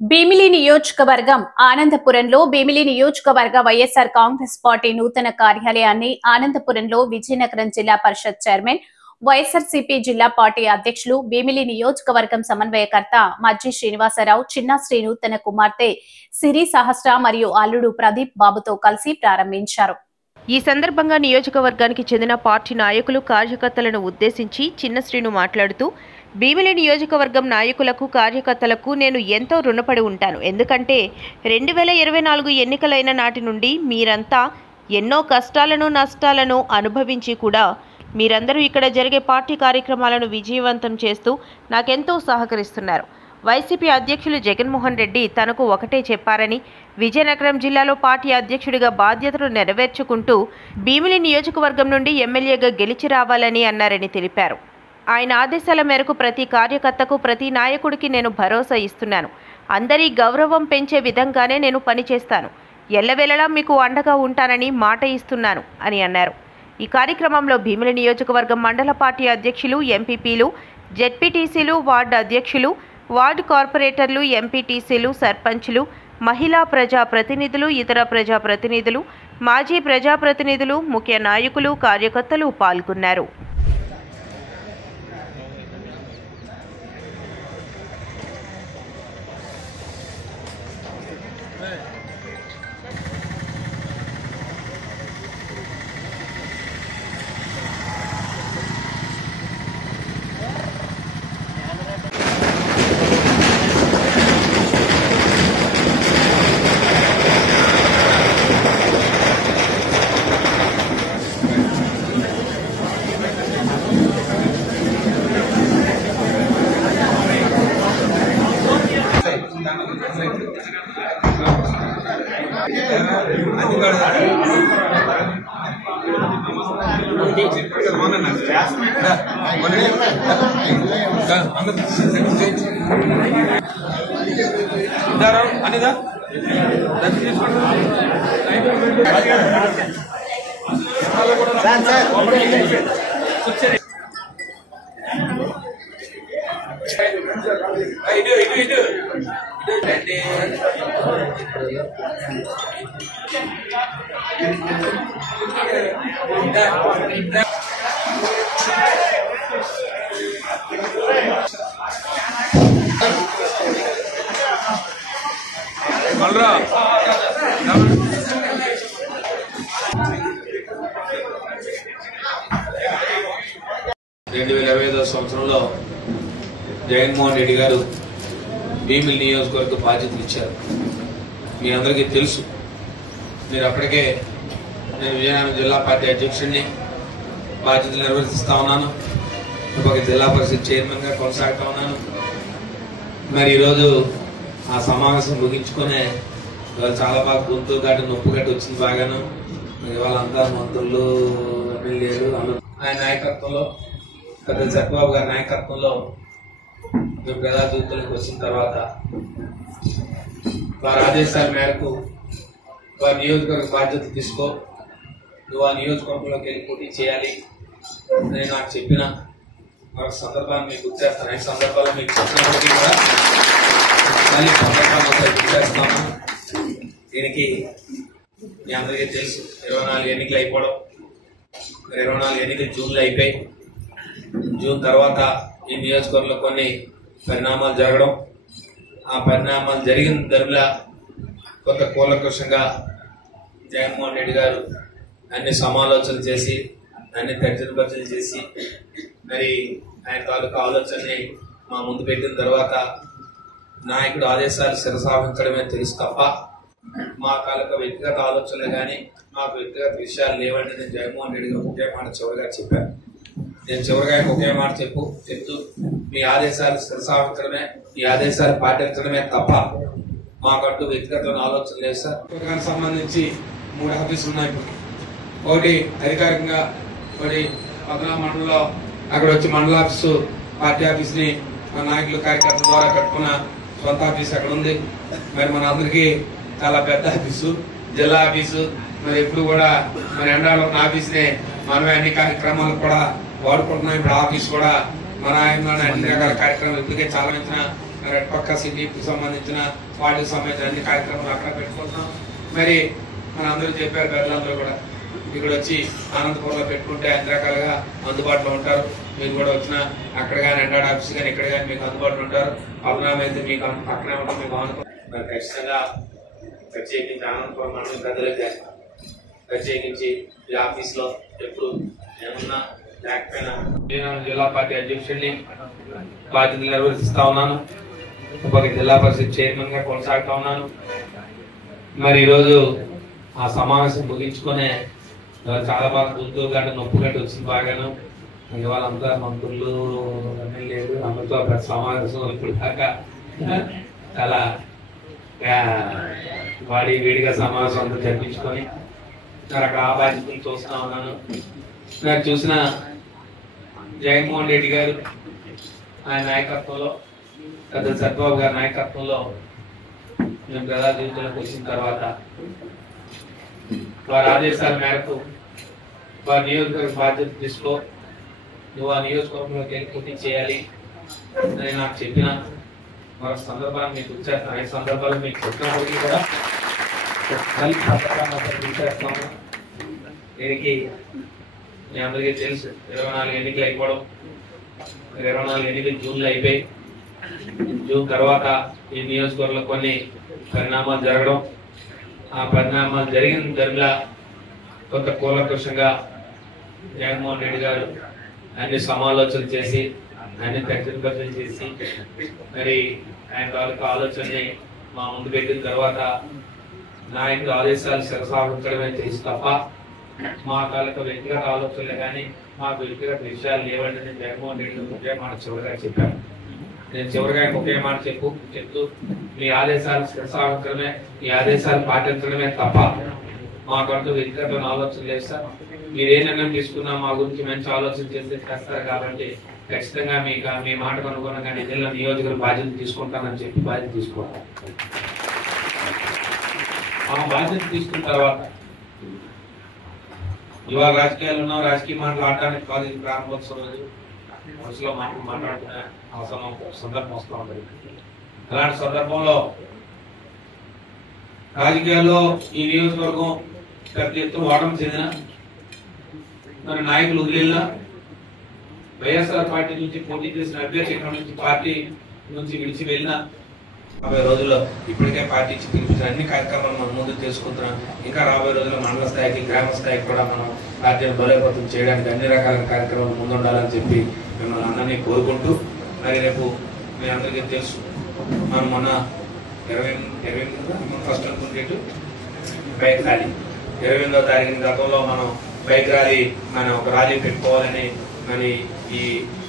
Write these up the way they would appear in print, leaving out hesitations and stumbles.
భీమిలి నియోజకవర్గం ఆనందపురంలో భీమిలి నియోజకవర్గ వైఎస్ఆర్ కాంగ్రెస్ పార్టీ నూతన కార్యాలయాన్ని ఆనందపురంలో విజయనగరం జిల్లా పరిషత్ చైర్మన్ వైఎస్ఆర్సీపీ జిల్లా పార్టీ అధ్యక్షులు భీమిలి నియోజకవర్గం సమన్వయకర్త మజ్జి శ్రీనివాసరావు చిన్న శ్రీను తన కుమార్తె సిరి సహస్ర మరియు అల్లుడు ప్రదీప్ బాబుతో కలిసి ప్రారంభించారు. ఈ సందర్భంగా నియోజకవర్గానికి చెందిన పార్టీ నాయకులు కార్యకర్తలను ఉద్దేశించి చిన్న శ్రీను మాట్లాడుతూ భీమిలి నియోజకవర్గం నాయకులకు కార్యకర్తలకు నేను ఎంతో రుణపడి ఉంటాను. ఎందుకంటే 2024 ఎన్నికలైన నాటి నుండి మీరంతా ఎన్నో కష్టాలను నష్టాలను అనుభవించి కూడా మీరందరూ ఇక్కడ జరిగే పార్టీ కార్యక్రమాలను విజయవంతం చేస్తూ నాకెంతో సహకరిస్తున్నారు. వైసీపీ అధ్యక్షులు జగన్మోహన్ రెడ్డి తనకు ఒకటే చెప్పారని, విజయనగరం జిల్లాలో పార్టీ అధ్యక్షుడిగా బాధ్యతలు నెరవేర్చుకుంటూ భీమిలి నియోజకవర్గం నుండి ఎమ్మెల్యేగా గెలిచి రావాలని అన్నారని తెలిపారు. ఆయన ఆదేశాల మేరకు ప్రతి కార్యకర్తకు ప్రతి నాయకుడికి నేను భరోసా ఇస్తున్నాను. అందరి గౌరవం పెంచే విధంగానే నేను పనిచేస్తాను. ఎల్లవేళలా మీకు అండగా ఉంటానని మాట ఇస్తున్నాను అని అన్నారు. ఈ కార్యక్రమంలో భీమిలి నియోజకవర్గం మండల పార్టీ అధ్యక్షులు, ఎంపీపీలు, జెడ్పీటీసీలు, వార్డు అధ్యక్షులు, వార్డు కార్పొరేటర్లు, ఎంపీటీసీలు, సర్పంచ్లు, మహిళా ప్రజాప్రతినిధులు, ఇతర ప్రజాప్రతినిధులు, మాజీ ప్రజాప్రతినిధులు, ముఖ్య నాయకులు, కార్యకర్తలు పాల్గొన్నారు. మల్రా 2025 సంవత్సరంలో జగన్మోహన్ రెడ్డి గారు భీమిలి నియోజకవర్గ బాధ్యతలు ఇచ్చారు. మీ అందరికీ తెలుసు. మీరు అప్పటికే నేను విజయనగరం జిల్లా పార్టీ అధ్యక్షుడిని బాధ్యతలు నిర్వర్తిస్తా ఉన్నాను. ఒక జిల్లా పరిషత్ చైర్మన్గా కొనసాగుతా ఉన్నాను. మరి ఈరోజు ఆ సమావేశం ముగించుకునే ఇవాళ చాలా బాగా గొంతు గడ్డ నొప్పు గడ్డ వచ్చింది బాగాను. ఇవాళంతా మంత్రులు, ఎమ్మెల్యేలు ఆయన నాయకత్వంలో, పెద్ద చంద్రబాబు గారి నాయకత్వంలో మేము ప్రజా జీవితంలోకి వచ్చిన తర్వాత వారి ఆదేశాల మేరకు వారి నియోజకవర్గ బాధ్యతలు తీసుకో, నువ్వు ఆ నియోజకవర్గంలోకి వెళ్ళి పోటీ చేయాలి నేను నాకు చెప్పిన మరొక సందర్భాన్ని మీకు గుర్తు చేస్తాను. ఈ సందర్భాల్లో మీకు చెప్పినప్పటికీ కూడా మళ్ళీ సందర్భాన్ని ఒకసారి గుర్తు చేస్తాను. దీనికి మీ అందరికీ తెలుసు, 24 ఎన్నికలు అయిపోవడం, 24 ఎన్నికలు జూన్లో అయిపోయి, జూన్ తర్వాత ఈ నియోజకవర్గంలో కొన్ని పరిణామాలు జరగడం, ఆ పరిణామాలు జరిగిన దరిమిలా కొంత కూలంకషంగా జగన్మోహన్ రెడ్డి గారు అన్ని సమాలోచనలు చేసి, అన్ని తర్జన చేసి, మరి ఆయన తాలూకా ఆలోచనని మా ముందు పెట్టిన తర్వాత నాయకుడు ఆదేశాలు శిరసావహించడమే తెలుసు తప్ప మా తాలూకా వ్యక్తిగత ఆలోచనలు కానీ మాకు వ్యక్తిగత విషయాలు లేవండి. నేను జగన్మోహన్ రెడ్డి గారు ఒకే మాట చివరిగా చెప్పాను. నేను చివరిగా ఒకే మాట చెప్తూ మీ ఆదేశాలు శిరసావహించడమే, మీ ఆదేశాలు పాటించడమే తప్ప మాకంటూ వ్యక్తిగత ఆలోచన లేదు సార్. దానికి సంబంధించి 3 ఆఫీసులు ఉన్నాయి. ఒకటి అధికారికంగా, ఒకటి పద్మనాభ మండలంలో అక్కడ వచ్చి మండల ఆఫీసు పార్టీ ఆఫీస్ ని మన నాయకులు కార్యకర్తల ద్వారా కట్టుకున్న సొంత ఆఫీసు అక్కడ ఉంది. మరి మన అందరికీ చాలా పెద్ద ఆఫీసు, జిల్లా ఆఫీసు. మరి ఎప్పుడు కూడా మరి ఎండాలో ఉన్న ఆఫీస్ ని మనమే అన్ని కార్యక్రమాలు కూడా వాడుకుంటున్నాం. ఇప్పుడు ఆఫీస్ కూడా మన ఆయన అన్ని రకాల కార్యక్రమాలు ఇప్పటికే చాలా మరి అటుపక్క సిటీకి సంబంధించిన వాటికి సంబంధించిన అన్ని కార్యక్రమాలు అక్కడ పెట్టుకుంటున్నాం. మరి మన అందరూ చెప్పారు, పెద్దలందరూ కూడా ఇక్కడ వచ్చి అనంతపురంలో పెట్టుకుంటే అన్ని రకాలుగా అందుబాటులో ఉంటారు. మీరు కూడా వచ్చిన అక్కడ కానీ ఎండాడ ఆఫీస్ కానీ ఇక్కడ కానీ మీకు అందుబాటులో ఉంటారు. పల్నాం అయితే మీకు పక్కనే ఉంటాం, మీకు అనుకుంటాం. మరి ఖచ్చితంగా ప్రత్యేకించి అనంతపురం మండలం పెద్దలకి ప్రత్యేకించి ఈ ఆఫీస్లో ఎప్పుడు ఏమన్నా లేకపోయినా జిల్లా పార్టీ అధ్యక్షుడిని బాధ్యతలు నిర్వహిస్తా ఉన్నాను. ఒక జిల్లా పరిషత్ చైర్మన్ గా కొనసాగుతా ఉన్నాను. మరి ఈరోజు ఆ సమావేశం ముగించుకునే చాలా బాగా గుంటూ గంట నొప్పు గంట వచ్చింది బాగాను. వాళ్ళంతా మంత్రులు లేదు, అందరితో సమావేశం ఇప్పుడు దాకా చాలా వాడి వేడిగా సమావేశం అంతా జరిపించుకొని అక్కడ ఆ బాధ్యతలు చూస్తా ఉన్నాను. నాకు చూసిన జగన్మోహన్ రెడ్డి గారు ఆయన నాయకత్వంలో, పెద్ద సత్యబాబు గారి నాయకత్వంలో మేము ప్రజా జీవితంలోకి వచ్చిన తర్వాత వారి ఆదేశాల మేరకు వారి నియోజకవర్గ బాధ్యత తీసుకో, నువ్వు ఆ నియోజకవర్గంలోకి వెళ్ళి పోటీ చేయాలి అని నాకు చెప్పిన మరొక సందర్భాన్ని మీకు గుర్చేస్తాను. ఐదు సందర్భాలు మీకు చెప్పినప్పటికీ కూడా గుర్చేస్తాము. దీనికి మీ అందరికీ తెలుసు, 24 ఎన్నికలు అయిపోవడం, 24 ఎన్నికలు జూన్లో అయిపోయి, జూన్ తర్వాత ఈ నియోజకవర్గంలో కొన్ని పరిణామాలు జరగడం, ఆ పరిణామాలు జరిగిన దరిమిలా కొంత కూలంకషంగా జగన్మోహన్ రెడ్డి గారు అన్ని సమాలోచనలు చేసి అన్ని ప్రతిపాదనలు చేసి మరి ఆయన తాలూకా ఆలోచనని మా ముందు పెట్టిన తర్వాత నాయకుల ఆదేశాలు శిరసావహించడమే తెలుసు తప్ప మా తాలూకా వ్యక్తిగత ఆలోచనలు కానీ మా వ్యక్తిగత విషయాలు లేవండి. నేను జగన్మోహన్ రెడ్డి ఒకే మాట చివరిగా చెప్పాను. నేను చివరిగా ఒకే మాట చెప్తూ మీ ఆదేశాలు శిరసావహించడమే, మీ ఆదేశాలు పాటించడమే తప్ప మాకంటూ వ్యక్తిగత ఆలోచనలు లేదు సార్. మీరు ఏ నిర్ణయం తీసుకున్నా మా గురించి మంచి ఆలోచన చేస్తారు కాబట్టి ఖచ్చితంగా మీకు మీ మాటకు అనుగుణంగా జిల్లా నియోజకవర్గ బాధ్యత తీసుకుంటానని చెప్పి బాధ్యత తీసుకోవాలి. ఆ బాధ్యత తీసుకున్న తర్వాత ఇవాళ రాజకీయాలు ఉన్నాం, రాజకీయ మాటలు ఆడడానికి కాదు, ఇది ప్రారంభోత్సవం లేదు, మనసులో మాట్లాడుకునే అవసరం సందర్భం వస్తూ ఉంటుంది. అలాంటి సందర్భంలో రాజకీయాల్లో ఈ నియోజకవర్గం పెద్ద ఎత్తున ఓటమి చెందిన మరి నాయకులు వదిలినా వైఎస్ఆర్ పార్టీ నుంచి పోటీ చేసిన అభ్యర్థి ఇక్కడ నుంచి పార్టీ నుంచి విడిచి వెళ్ళిన 50 రోజుల్లో ఇప్పటికే పార్టీ ఇచ్చి పిలిపించిన అన్ని కార్యక్రమాలు మనం ముందు చేసుకుంటున్నాం. ఇంకా రాబోయే రోజుల్లో మండల స్థాయికి, గ్రామ స్థాయికి కూడా మనం పార్టీని బలోపేతం చేయడానికి అన్ని రకాల కార్యక్రమాలు ముందుండాలని చెప్పి మిమ్మల్ని అందరినీ కోరుకుంటూ, మరి రేపు మీ అందరికీ తెలుసు మనం మొన్న 28 ఫస్ట్ అనుకుంటే బైక్ ర్యాలీ 28వ తారీఖు గతంలో మనం బైక్ ర్యాలీ మనం ఒక ర్యాలీ పెట్టుకోవాలని మరి ఈ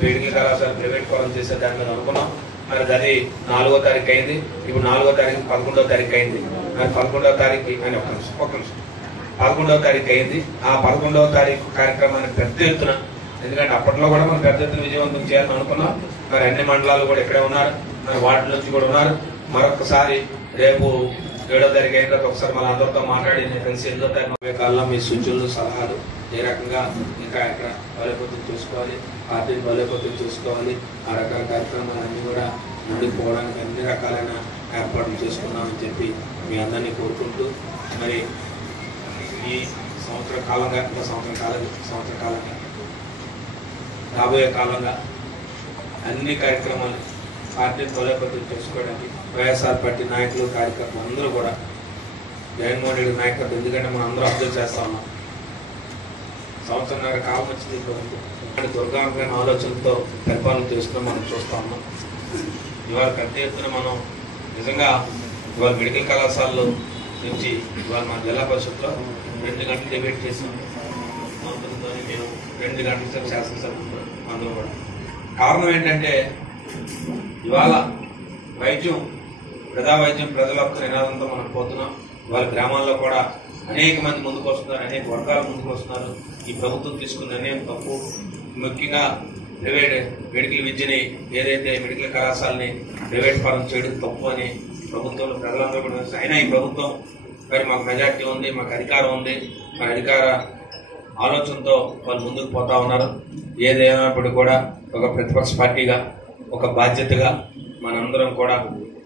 మెడికల్ కళాశాల ప్రైవేట్ కాలేజ్ చేసే దాని మీద అనుకున్నాం. మరి అది 4వ తారీఖు అయింది. ఇప్పుడు 4వ తారీఖు 11వ తారీఖు అయింది. మరి 11వ తారీఖు అని ఒక నిమిషం 11వ తారీఖు అయింది. ఆ 11వ తారీఖు కార్యక్రమాన్ని పెద్ద ఎత్తున, ఎందుకంటే అప్పట్లో కూడా మనం పెద్ద ఎత్తున విజయవంతం చేయాలని అనుకున్నాం. మరి అన్ని మండలాలు కూడా ఇక్కడే ఉన్నారు, మరి వాటి నుంచి కూడా ఉన్నారు. మరొకసారి రేపు 7వ తారీఖు అయిన తర్వాత ఒకసారి మన అందరితో మాట్లాడి నేను కలిసి 8వ తారీఖు కాలంలో మీ సూచనలు, సలహాలు ఏ రకంగా ఇంకా ఇక్కడ బలోపేతం చూసుకోవాలి, పార్టీని బలోపేతం చూసుకోవాలి, ఆ రకాల కార్యక్రమాలన్నీ కూడా ముందుకు పోవడానికి అన్ని రకాలైన ఏర్పాట్లు చేసుకున్నామని చెప్పి మీ అందరినీ కోరుకుంటూ, మరి ఈ సంవత్సర కాలంగా రాబోయే కాలంగా అన్ని కార్యక్రమాలు పార్టీని బలోపేతం చేసుకోవడానికి వైఎస్ఆర్ పార్టీ నాయకులు, కార్యకర్తలు అందరూ కూడా జగన్మోహన్ రెడ్డి నాయకత్వం, ఎందుకంటే మనం అందరూ అబ్జర్వ్ చేస్తా ఉన్నాం. సంవత్సరంన్నర కాలం వచ్చింది. ఇప్పుడు దుర్గాత్మైన ఆలోచనలతో పరిపాలన చేసుకుని మనం చూస్తా ఉన్నాం. ఇవాళ పెద్ద ఎత్తున మనం నిజంగా ఇవాళ మెడికల్ కళాశాలలో నుంచి ఇవాళ మన జిల్లా పరిషత్లో 2 గంటలు డిబేట్ చేసాం. మంత్రులతో మేము 2 గంటల సేపు శాసనసభ్యులు అందరూ కూడా. కారణం ఏంటంటే ఇవాళ వైద్యం, ప్రజా వైద్యం ప్రజలకు నినాదంతో మనం పోతున్నాం. వాళ్ళ గ్రామాల్లో కూడా అనేక మంది ముందుకు వస్తున్నారు, అనేక వర్గాలు ముందుకు వస్తున్నారు. ఈ ప్రభుత్వం తీసుకున్న నిర్ణయం తప్పు. ముఖ్యంగా ప్రైవేట్ మెడికల్ విద్యని, ఏదైతే మెడికల్ కళాశాలని ప్రైవేట్ పరం చేయడం తప్పు అని ప్రభుత్వంలో ప్రజలందరూ కూడా. అయినా ఈ ప్రభుత్వం మరి మాకు మెజార్టీ ఉంది, మాకు అధికారం ఉంది, మా అధికార ఆలోచనతో వాళ్ళు ముందుకు పోతా ఉన్నారు. ఏదైనప్పటికీ కూడా ఒక ప్రతిపక్ష పార్టీగా, ఒక బాధ్యతగా మనందరం కూడా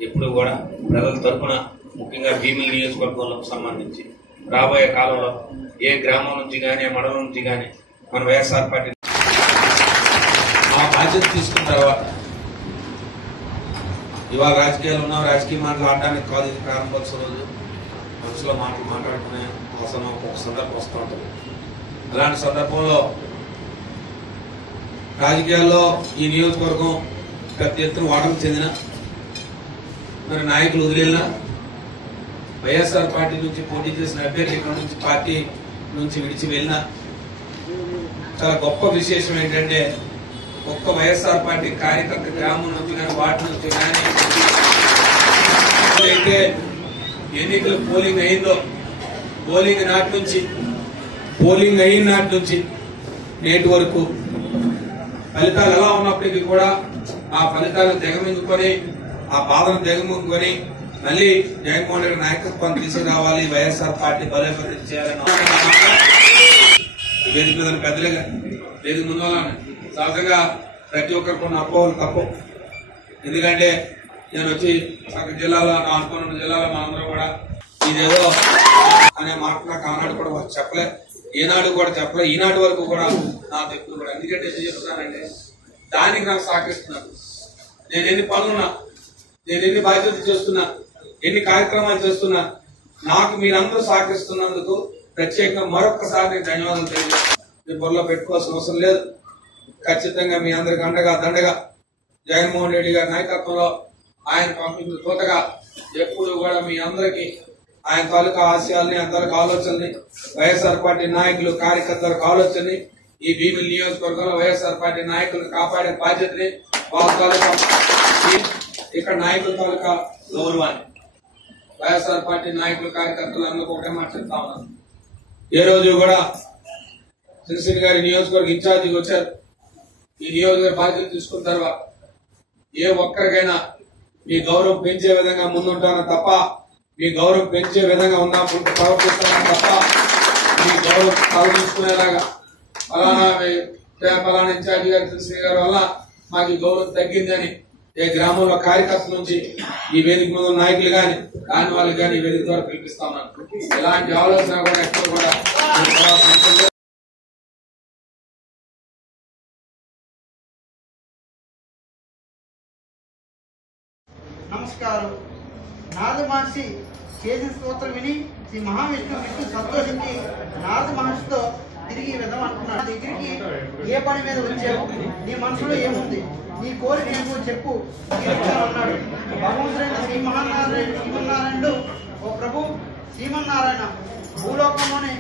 ఎప్పుడు కూడా ప్రజల తరఫున ముఖ్యంగా భీమిలి నియోజకవర్గంలో సంబంధించి రాబోయే కాలంలో ఏ గ్రామం నుంచి కానీ మండలం నుంచి కానీ మన వైఎస్ఆర్ పార్టీ ఆ బాధ్యత తీసుకున్న తర్వాత ఇవాళ రాజకీయాలు ఉన్నాం, రాజకీయ మాటలు ఆడడానికి కాదు, ఇది ప్రారంభోత్సవ రోజు మనసులో మాట్లాడుకునే అవసరం ఒక సందర్భం వస్తూ ఉంటుంది. అలాంటి సందర్భంలో రాజకీయాల్లో ఈ నియోజకవర్గం పెద్ద ఎత్తున ఓటమి చెందిన మరి నాయకులు వదిలిన వైఎస్ఆర్ పార్టీ నుంచి పోటీ చేసిన అభ్యర్థి ఇక్కడ నుంచి పార్టీ నుంచి విడిచి వెళ్ళిన చాలా గొప్ప విశేషం ఏంటంటే ఒక్క వైఎస్ఆర్ పార్టీ కార్యకర్త గ్రామం నుంచి కానీ వాటి నుంచి కానీ అయితే ఎన్నికలు పోలింగ్ అయిందో పోలింగ్ అయిన నాటి నుంచి నేటి వరకు ఫలితాలు ఎలా ఉన్నప్పటికీ కూడా ఆ ఫలితాలను దిగమింగుకొని ఆ బాధను దిగమింగుకొని మళ్ళీ జగన్మోహన్ రెడ్డి నాయకత్వాన్ని తీసుకురావాలి, వైఎస్ఆర్ పార్టీ బలోపేతం చేయాలని వేదిక మీద పెద్దలుగా వేదిక ముందు సహజంగా ప్రతి ఒక్కరికి కొన్ని అపోహలు తప్పు. ఎందుకంటే నేను వచ్చి జిల్లాలో అనుకున్న జిల్లాలో మనందరం కూడా ఇదేదో అనే మాట నాకు ఆనాడు కూడా చెప్పలే, ఈనాడు కూడా చెప్పలే, ఈనాటి వరకు కూడా నాకు ఎప్పుడు కూడా. ఎందుకంటే ఏం చెప్తున్నానంటే దానికి నాకు సహకరిస్తున్నారు. నేను ఎన్ని పనులున్నా, నేను ఎన్ని బాధ్యతలు చేస్తున్నా, ఎన్ని కార్యక్రమాలు చేస్తున్నా నాకు మీరందరూ సహకరిస్తున్నందుకు ప్రత్యేకంగా మరొకసారి నేను ధన్యవాదాలు తెలియజేస్తాను. మీ బుర్రలో పెట్టుకోవాల్సిన అవసరం లేదు. ఖచ్చితంగా మీ అందరికి అండగా దండగా జగన్మోహన్ రెడ్డి గారి నాయకత్వంలో ఆయన పంపించిన తోటగా ఎప్పుడు కూడా మీ అందరికీ ఆయన తాలూకా ఆశయాల్ని, ఆయన తాలూకా ఆలోచనని, వైఎస్ఆర్ పార్టీ నాయకులు కార్యకర్తలకు ఆలోచనని, ఈ భీమిలి నియోజకవర్గంలో వైఎస్ఆర్ పార్టీ నాయకులను కాపాడే బాధ్యతని, వాళ్ళ తాలూకా ఇక్కడ నాయకుల తాలూకా గౌరవాన్ని వైఎస్ఆర్ పార్టీ నాయకులు కార్యకర్తలు అందరూ ఒకటే మాట్లాడుతా ఉన్నారు. ఏ రోజు కూడా శ్రీశ్రీ గారి నియోజకవర్గ ఇన్ఛార్జిగా వచ్చారు. ఈ నియోజకవర్గ బాధ్యత తీసుకున్న తర్వాత ఏ ఒక్కరికైనా మీ గౌరవం పెంచే విధంగా ముందుంటాను తప్ప, మీ గౌరవం పెంచే విధంగా ఉన్నప్పుడు ప్రవర్తిస్తాను తప్ప, మీ గౌరవం తలదించుకునేలాగా ఫలానా ఇన్ఛార్జి గారు శ్రీశ్రీ గారి వల్ల మాకు ఈ గౌరవం తగ్గిందని ఏ గ్రామంలో కార్యకర్తల నుంచి ఈ వేదిక మీద నాయకులు కానీ కాని వాళ్ళకి కానీ ఈ వేదిక ద్వారా పిలిపిస్తా ఉన్నాను. ఎలాంటి ఆలోచన కూడా ఎక్కడ కూడా నమస్కారం. నారద మహర్షి చేసిన స్తోత్రం విని శ్రీ మహావిష్ణు సంతోషించి నారద మహర్షితో తిరిగి విధం అంటున్నాడు. దగ్గరికి ఏ పని మీద వచ్చావు, నీ మనసులో ఏముంది, నీ కోరిక ఏమో చెప్పు అన్నాడు. భగవంతుడైన శ్రీమన్నారాయణుడు, ఓ ప్రభు శ్రీమన్నారాయణ, భూలోకంలోనే